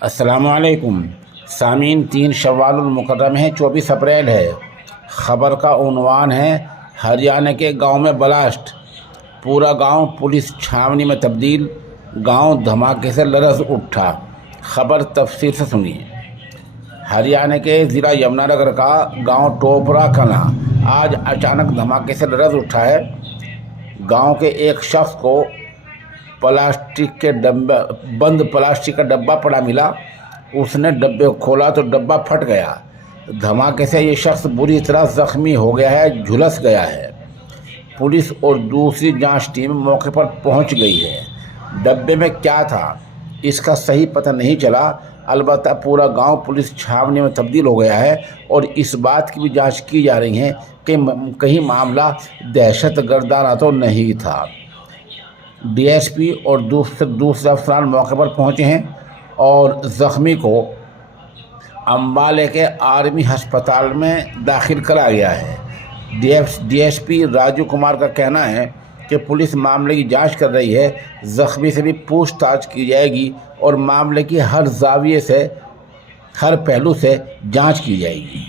अस्सलाम वालेकुम सामीन। 3 शव्वाल मुकर्रम है, 24 अप्रैल है। ख़बर का उन्वान है हरियाणा के गांव में ब्लास्ट, पूरा गांव पुलिस छावनी में तब्दील, गांव धमाके से लरज़ उठा। ख़बर तफसील से सुनिए। हरियाणा के ज़िला यमुनानगर का गांव टोपरा कलां आज अचानक धमाके से लरज़ उठा है। गांव के एक शख्स को बंद प्लास्टिक का डब्बा पड़ा मिला। उसने डब्बे को खोला तो डब्बा फट गया। धमाके से ये शख्स बुरी तरह जख्मी हो गया है, झुलस गया है। पुलिस और दूसरी जांच टीम मौके पर पहुंच गई है। डब्बे में क्या था इसका सही पता नहीं चला। अलबत्ता पूरा गांव पुलिस छावनी में तब्दील हो गया है और इस बात की भी जांच की जा रही है कि कहीं मामला दहशतगर्दाना तो नहीं था। डीएसपी और दूसरे अफसरान मौके पर पहुंचे हैं और ज़ख्मी को अम्बाले के आर्मी अस्पताल में दाखिल करा गया है। डीएसपी राजू कुमार का कहना है कि पुलिस मामले की जांच कर रही है। ज़ख्मी से भी पूछताछ की जाएगी और मामले की हर जाविये से, हर पहलू से जांच की जाएगी।